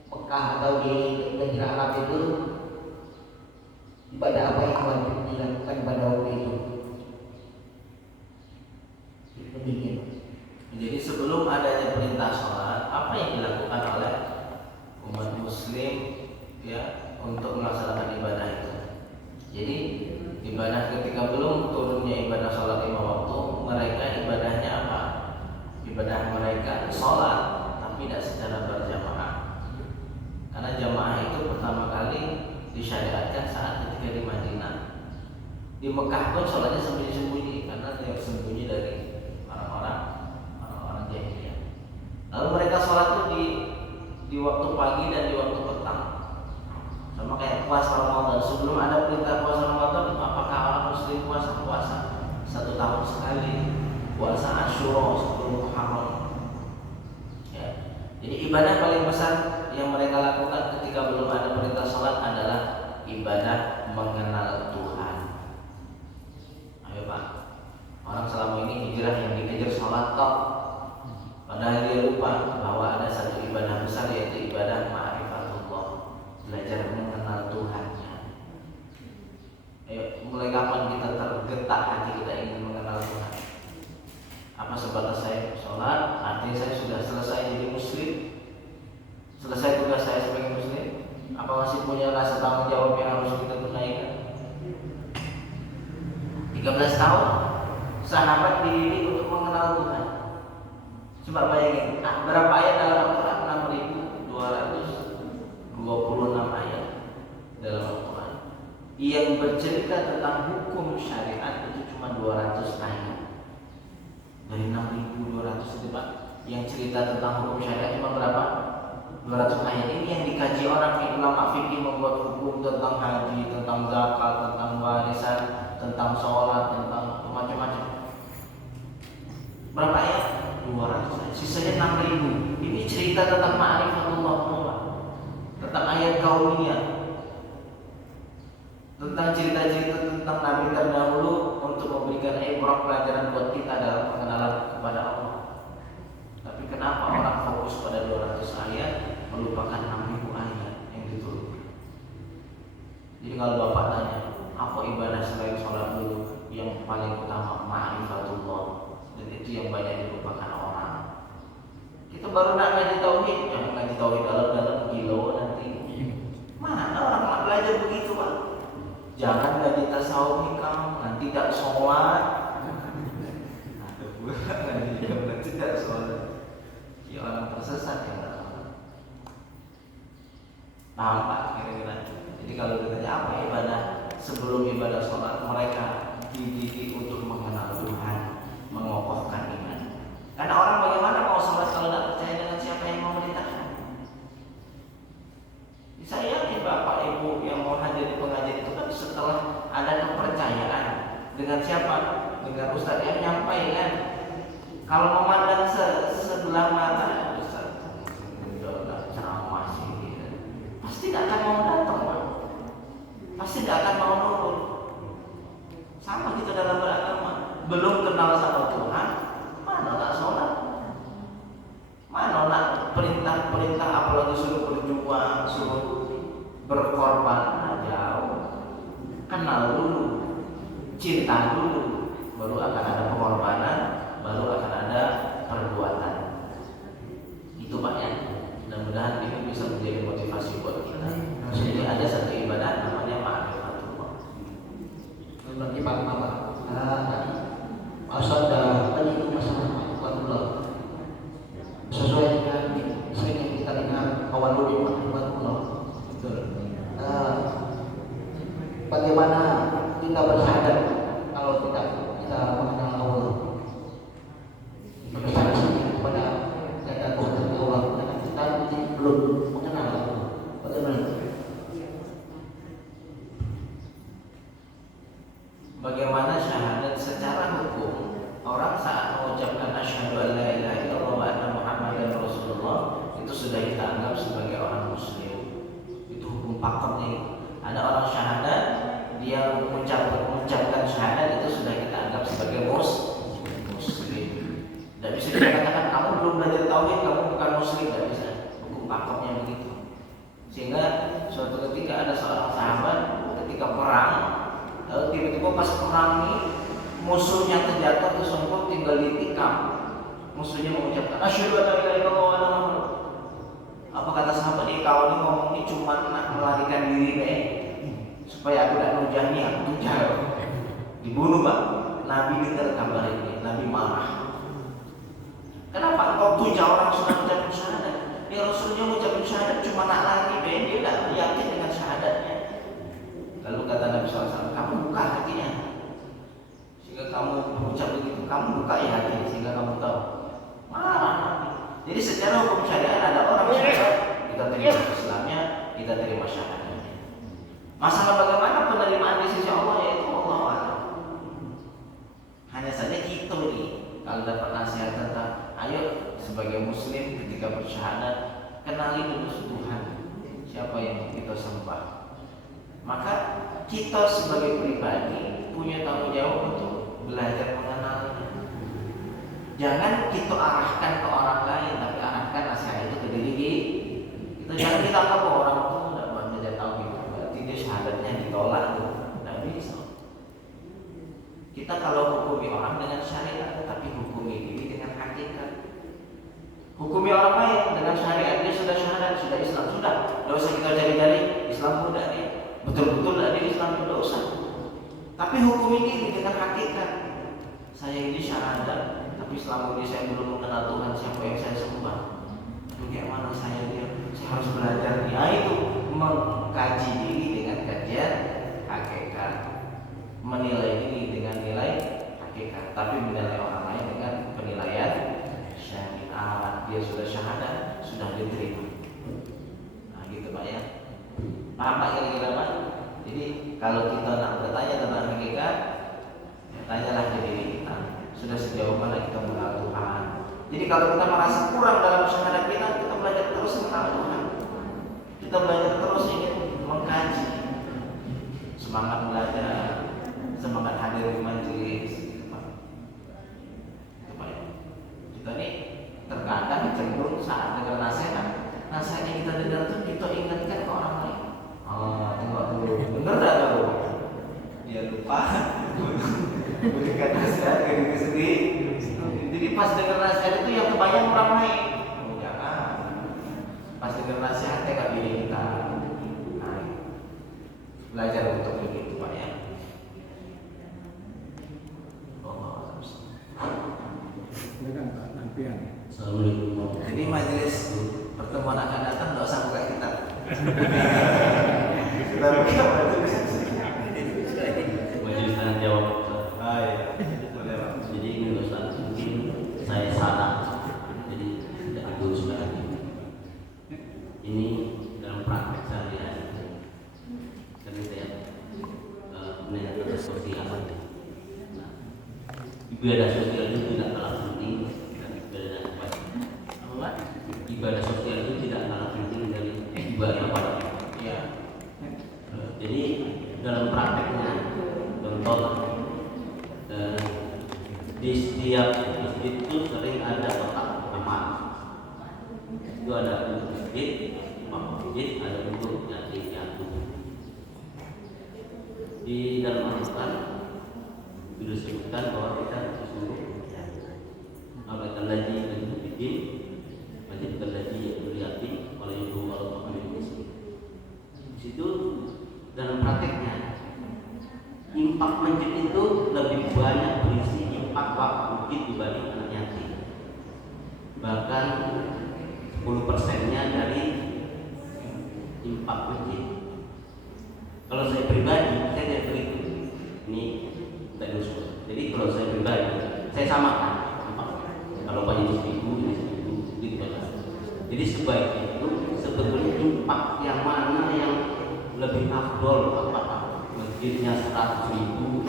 Mekah atau di negara Arab itu, ibadah apa yang wajib dilakukan pada waktu itu? Demikian. Jadi sebelum adanya perintah sholat, apa yang dilakukan oleh umat muslim ya untuk melaksanakan ibadah itu? Jadi ibadah ketika belum turunnya ibadah sholat 5 waktu, mereka ibadahnya apa? Ibadah mereka sholat, tapi tidak secara berjamaah. Karena jamaah itu pertama kali disyariatkan saat ketika di Madinah. Di Mekah pun sholatnya sembunyi-sembunyi karena dia sembunyi dari orang-orang jahiliyah. Lalu mereka sholat itu di waktu pagi dan di waktu petang. Sama kayak puasa Ramadan. Sebelum ada perintah puasa Ramadan, apakah orang muslim puasa 1 tahun sekali, puasa Asyura 10 Jadi ibadah paling besar yang mereka lakukan ketika belum ada perintah sholat adalah ibadah mengenal Tuhan. Ayo Pak, orang selama ini hijrah yang dikejar sholat tok, padahal dia lupa bahwa ada satu ibadah besar yaitu ibadah ma'rifatullah, belajar mengenal Tuhannya. Ayo, mulai kapan kita tergetak hati kita ingin mengenal Tuhan? Apa sebatas saya sholat, artinya saya sudah selesai jadi muslim, selesai tugas saya sebagai muslim? Apa masih punya rasa tanggung jawab yang harus kita tunaikan? 13 tahun sahabat dididik untuk mengenal Tuhan. Coba bayangin, berapa ayat dalam Al-Quran? 6.226 ayat dalam Al-Quran. Yang bercerita tentang hukum syariat itu cuma 200 ayat. Dari 6.200 itu Pak, yang cerita tentang hukum syariat cuma berapa? 200 ayat. Ini yang dikaji orang ulama fikih membuat hukum tentang haji, tentang zakat, tentang warisan, tentang sholat, tentang macam-macam. Berapa ayat? 200. Sisanya 6.000. Ini cerita tentang ma'rifatullah, tentang ayat kauniyah, tentang cerita-cerita tentang nabi terdahulu untuk memberikan ibrah pelajaran buat kita dalam pengenalan kepada Allah. Tapi kenapa orang fokus pada 200 ayat melupakan 6.000 ayat yang diturunkan? Jadi kalau Bapak tanya, apa ibadah selain sholat dulu yang paling utama? Ma'rifatullah. Dan itu yang banyak dilupakan orang. Kita baru nak ngaji tauhid, jangan ngaji tauhid dalam kilo nanti. Mana orang nak belajar begitu Pak? Jangan ngaji tasawuf kamu nanti tidak sholat. Nanti tidak sholat. Ya orang tersesat yang paham Pak kira-kira. Jadi kalau ditanya apa ibadah, sebelum ibadah sholat mereka dididik untuk mengenal Tuhan, mengokohkan iman. Karena orang bagaimana mau sholat kalau tidak percaya dengan siapa yang memerintahkan? Saya yakin Bapak Ibu yang mau hadir di pengajian itu kan setelah ada kepercayaan dengan siapa? Dengan Ustadz yang nyampaikan. Kalau memandang sebelah mata, Ustadz ceramah sini, pasti tidak akan mau datang Pak. Pasti tidak akan mau nurut. Sama kita dalam beragama, belum kenal sama Tuhan, mana nak sholat, mana nak perintah-perintah, apalagi suruh berjuang, suruh berkorban, jauh. Kenal dulu, cinta dulu, baru akan ada pengorbanan, baru akan ada perbuatan. Itu Pak ya. Mudah-mudahan ini bisa menjadi motivasi buat kita. Jadi ada satu ibadah namanya ma'rifatullah. Berarti Pak Bapak, asal tadi itu masalah ma'rifatullah sesuai dengan sering yang kita dengar awaludin ma'rifatullah. Betul. Bagaimana kita bersyahadat kalau kita mengenal Allah? Kita bersyahadat kepada kata Tuhan Allah, karena kita belum mengenal Allah. Bagaimana? Bagaimana syahadat secara hukum? Orang saat mengucapkan asyhadu an la ilaha illallah wa anna muhammadan rasulullah itu sudah kita anggap sebagai orang muslim. Itu hukum pakemnya. Ada orang syahadat, dia mengucapkan syahadat itu sudah kita anggap sebagai muslim. Tidak bisa dikatakan kamu belum belajar tauhid, kamu bukan muslim, tidak bisa. Hukum pakemnya begitu. Sehingga suatu ketika ada seorang sahabat ketika perang, lalu tiba-tiba pas perang ini musuhnya terjatuh tersungkur, tinggal ditikam. Musuhnya mengucapkan asyhadu an la ilaha illallah wa anna muhammadan. Apa kata sahabat ini? Kau ini ngomong ini cuma nak melarikan diri supaya aku tidak nujani, aku tujar. Dibunuh Pak. Nabi dengar kabar ini, Nabi marah. Kenapa engkau tujar orang sudah mengucapkan syahadat? Ya Rasulnya mengucapkan syahadat cuma nak lari, dia tidak yakin dengan syahadatnya. Lalu kata Nabi SAW, kamu buka hatinya sehingga kamu mengucap begitu. Kamu buka ya hatinya sehingga kamu tahu. Marah Nabi. Jadi secara hukum syariat ada orang syahadat, kita terima Islamnya, kita terima syahadatnya. Masalah bagaimana penerimaan di sisi Allah yaitu Allah a'lam. Hanya saja kita nih kalau dapat nasihat tentang ayo sebagai muslim ketika bersyahadat, kenali dulu Tuhan, siapa yang kita sembah. Maka kita sebagai pribadi punya tanggung jawab untuk belajar mengenalnya. Jangan kita arahkan ke orang lain, tapi arahkan nasihat itu ke diri kita. Jangan kita anggap orang itu tidak belajar tauhid, berarti dia syahadatnya ditolak tuh. Tidak bisa. Kita kalau hukumi orang dengan syariat, tapi hukumi diri dengan hakikat. Hukumi orang lain dengan syariat, dia sudah syahadat, sudah Islam, sudah. Tidak usah kita cari-cari Islam muda dia. Betul-betul tidak dia Islam, tidak usah. Tapi hukumi diri dengan hakikat. Saya ini syahadat, tapi selama ini saya belum mengenal Tuhan, siapa yang saya sembah. Bagaimana saya harus belajar dia itu mengkaji diri dengan kajian hakikat, menilai diri dengan nilai hakikat, tapi menilai orang lain dengan penilaian syariat. Dia sudah syahadat, sudah diterima. Nah gitu Pak ya. Paham Pak kira-kira Pak? Jadi kalau kita nak bertanya tentang hakikat, ya, tanyalah ke diri kita. Sudah sejauh mana kita mengenal Tuhan. Jadi kalau kita merasa kurang dalam syahadat kita belajar terus mengenal Tuhan. Kita belajar terus ingin mengkaji. Semangat belajar, semangat hadir di majelis. Kita ini terkadang cenderung saat dengar nasihat yang kita dengar itu kita ingatkan ke orang lain. Oh, tengok dulu, bener tak tahu? Dia lupa. Berikan nasihat ke diri sendiri. Jadi pas dengar nasihat itu yang kebayang orang lain. Oh jangan. Pas dengar nasihatnya ke diri kita. Nah, belajar untuk begitu Pak ya. Silakan Pak Nampian. Assalamualaikum. Jadi majelis pertemuan akan datang nggak usah buka kitab. Kita buka majelis. Majelis tanya jawab. Ah ya, boleh Pak. Jadi ini Ustaz, mungkin saya salah. Jadi tidak ada sudah lagi. Ini dalam praktek sehari-hari. Karena saya melihat sosial. Nah, ibadah sosial itu tidak kalah penting dari ibadah apa? Ibadah sosial itu tidak kalah penting dari ibadah pada. Ya. Jadi dalam prakteknya, contoh di setiap masjid itu sering ada kotak amal. Itu ada untuk masjid, ada untuk yatim. Di dalam Al-Quran disebutkan bahwa kita disuruh abakan lagi untuk bikin masjid lagi yatim oleh ibu Allah Subhanahu. Di situ dalam prakteknya impak masjid itu lebih banyak berisi impak waktu dibanding anak yatim. Bahkan 10%-nya dari impak masjid. Kalau saya pribadi, saya tidak begitu. Ini tidak usul. Jadi kalau saya pribadi, saya samakan impak. Kalau banyak 1.000, ini 1.000, gitu kan. Jadi sebaiknya itu sebetulnya impak yang mana yang lebih afdol, apakah masjidnya 100.000,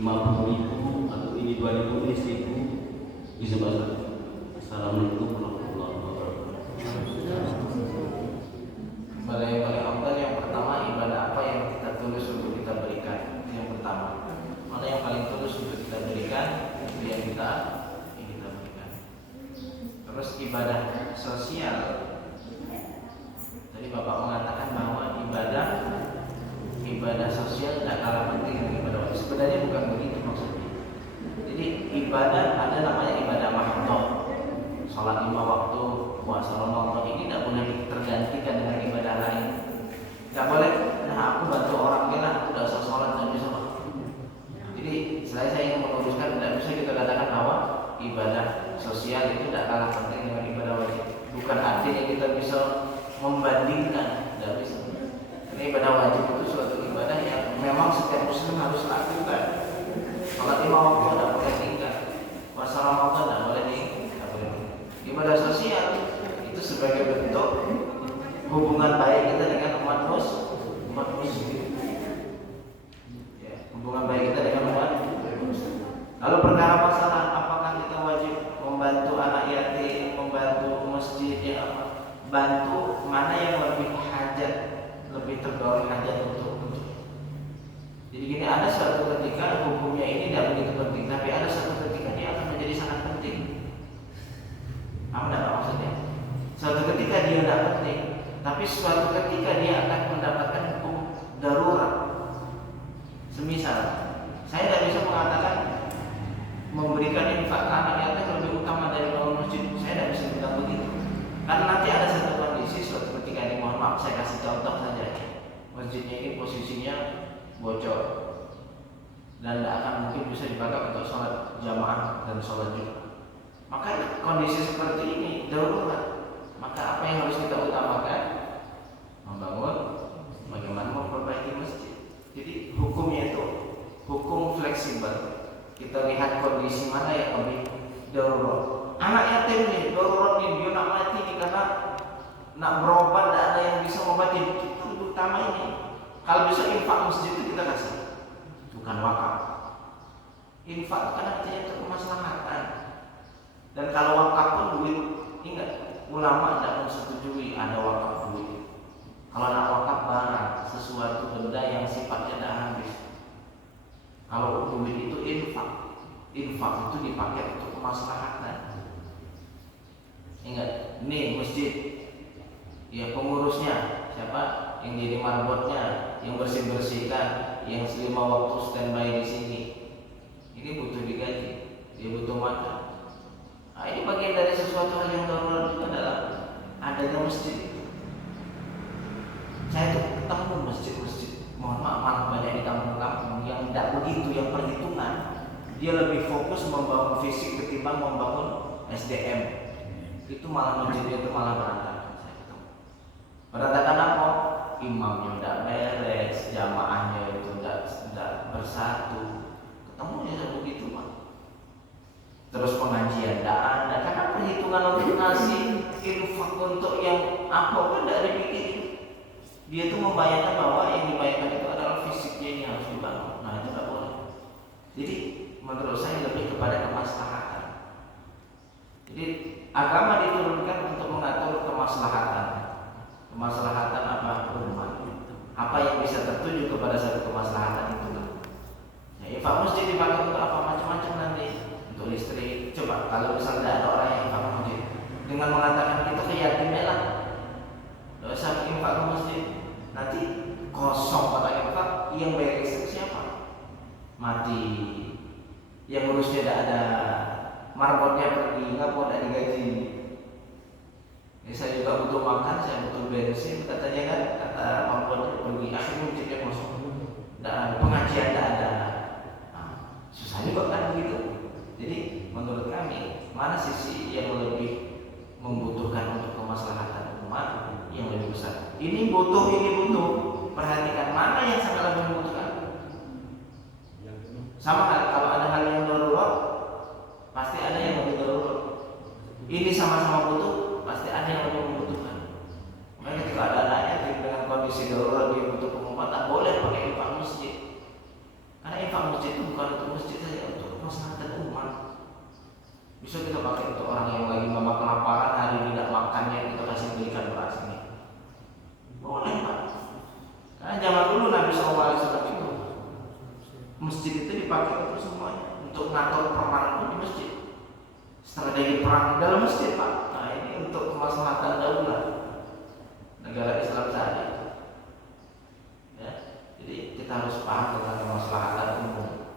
50.000, atau ini 2.000, ini 1.000, bisa bahasa. Assalamualaikum warahmatullahi wabarakatuh. Paling afdal yang pertama ibadah apa yang kita tulis untuk kita berikan. Yang pertama, mana yang paling tulus untuk kita berikan, itu yang kita berikan. Terus ibadah sosial. Tadi Bapak mengatakan bahwa ibadah sosial tidak kalah penting dengan ibadah wajib. Sebenarnya bukan begitu maksudnya. Jadi ibadah ada namanya ibadah mahdhah. Salat 5 waktu, puasa Ramadan ini tidak boleh tergantikan dengan ibadah lain. Tidak boleh. Nah aku bantu orang kena, aku tidak usah sholat dan bisa. Jadi saya ingin meluruskan, tidak bisa kita katakan bahwa ibadah sosial itu tidak kalah penting dengan ibadah wajib. Bukan artinya kita bisa membandingkan, tidak bisa. Karena ibadah wajib itu suatu ibadah yang memang setiap muslim harus lakukan. Sholat 5 waktu tidak boleh tinggal, puasa Ramadan tidak boleh tinggal. Ibadah sosial itu sebagai bentuk hubungan baik kita dengan umat muslim. Ya, hubungan baik kita dengan umat muslim. Lalu perkara masalah apakah kita wajib membantu anak yatim, suatu ketika dia akan mendapatkan hukum darurat. Semisal saya tidak bisa mengatakan memberikan infak ke anak yatim lebih utama dari bangun masjid. Saya tidak bisa bilang begitu. Karena nanti ada satu kondisi suatu ketika ini, mohon maaf saya kasih contoh saja. Masjidnya ini posisinya bocor dan tidak akan mungkin bisa dipakai untuk sholat jamaah dan sholat Jumat. Maka kondisi seperti ini darurat. Maka apa yang harus kita utamakan? Membangun, bagaimana memperbaiki masjid. Jadi hukumnya itu hukum fleksibel. Kita lihat kondisi mana yang lebih darurat. Anak yatim nih, darurat nih, dia nak mati nih karena nak berobat, tidak ada yang bisa mengobati. Itu utama ini. Kalau bisa infak masjid itu kita kasih, bukan wakaf. Infak itu kan artinya untuk kemaslahatan. Dan kalau wakaf pun duit, ingat ulama tidak mensetujui ada wakaf duit. Kalau nak wakaf barang, sesuatu benda yang sifatnya tidak habis. Kalau duit itu infak, infak itu dipakai untuk kemaslahatan. Ingat, nih masjid, ya pengurusnya siapa? Yang jadi marbotnya, yang bersih-bersihkan, yang selama waktu standby di sini. Ini butuh digaji, dia butuh makan. Nah, ini bagian dari sesuatu hal yang darurat juga adalah adanya masjid. Saya tuh ketemu masjid-masjid, mohon maaf banyak di kampung-kampung yang tidak begitu, yang perhitungan. Dia lebih fokus membangun fisik ketimbang membangun SDM. Itu malah masjidnya itu malah berantakan. Saya ketemu. Berantakan apa? Imamnya tidak beres, jamaahnya itu tidak bersatu. Ketemunya begitu Pak. Terus pengajian tidak ada, karena perhitungan untuk ngasih infak untuk yang apa pun tidak dipikirin. Dia itu membayangkan bahwa yang dibayangkan itu adalah fisiknya yang harus dibangun. Nah itu tidak boleh. Jadi menurut saya lebih kepada kemaslahatan. Jadi agama diturunkan untuk mengatur kemaslahatan. Kemaslahatan apa? Umat. Apa yang bisa tertuju kepada satu kemaslahatan itu kan. Ya, infak masjid dipakai untuk apa? Macam-macam nanti. Untuk listrik. Coba kalau misalnya ada orang yang infak masjid dengan mengatakan itu keyakinan lah, tidak usah infak ke masjid. Nanti kosong kotak infak, yang bayar listrik siapa? Mati. Yang ngurusnya tidak ada, marbotnya pergi, nggak mau tidak digaji. Ini saya juga butuh makan, saya butuh bensin, katanya kan, kata marbotnya pergi, akhirnya masjidnya kosong. Dan pengajian tidak ada. Nah, susah juga kan begitu. Jadi menurut kami, mana sisi yang lebih membutuhkan untuk kemaslahatan umat yang lebih besar? Ini butuh. Perhatikan mana yang sangat lebih membutuhkan. Sama kan, kalau ada hal yang darurat, pasti ada yang lebih darurat. Ini sama-sama butuh, pasti ada yang lebih membutuhkan. Makanya ketika ada anaknya dengan kondisi darurat dia butuh pengobatan, boleh pakai infak masjid. Karena infak masjid itu bukan untuk masjid saja, untuk kemaslahatan umat. Bisa kita pakai untuk orang yang lagi memang kelaparan, hari ini tidak makannya, kita kasih belikan beras ini. Boleh Pak. Karena zaman dulu Nabi SAW itu masjid itu dipakai untuk semuanya, untuk ngatur perang pun di masjid, strategi perang dalam masjid Pak. Nah ini untuk kemaslahatan daulah negara Islam saat itu. Ya, jadi kita harus paham tentang kemaslahatan umum,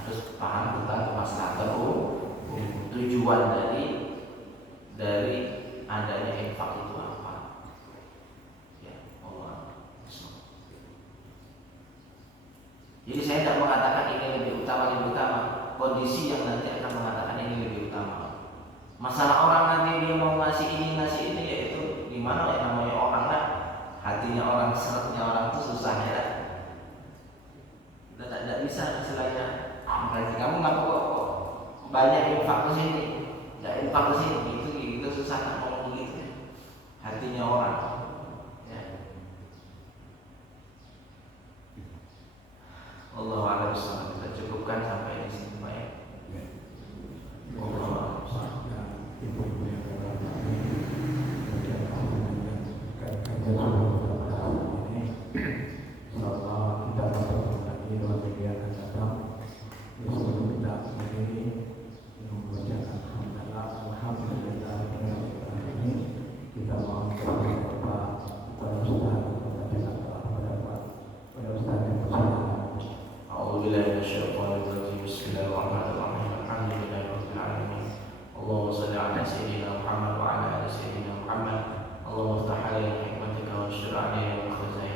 harus paham tentang kemaslahatan umum. Tujuan dari adanya infak itu apa? Ya, Allah. Jadi saya tidak mengatakan ini lebih utama. Kondisi yang nanti akan mengatakan ini lebih utama. Masalah orang nanti dia mau ngasih ini yaitu gimana ya namanya orang lah. Hatinya orang, seretnya orang itu susah ya. Tidak bisa istilahnya. Berarti kamu nggak kok banyak infak ke sini, tidak infak ke sini, itu susah nak ngomong begitu. Hatinya orang. Ya. Allah a'lam bishawab. Kita cukupkan sampai di sini Pak ya. Allah a'lam bishawab. Kita mohon kepada الشيطان الرجيم بسم الله الرحمن الرحيم الحمد لله رب العالمين اللهم صل على سيدنا محمد وعلى آل سيدنا محمد اللهم افتح علينا حكمتك وانشر علينا من خزائن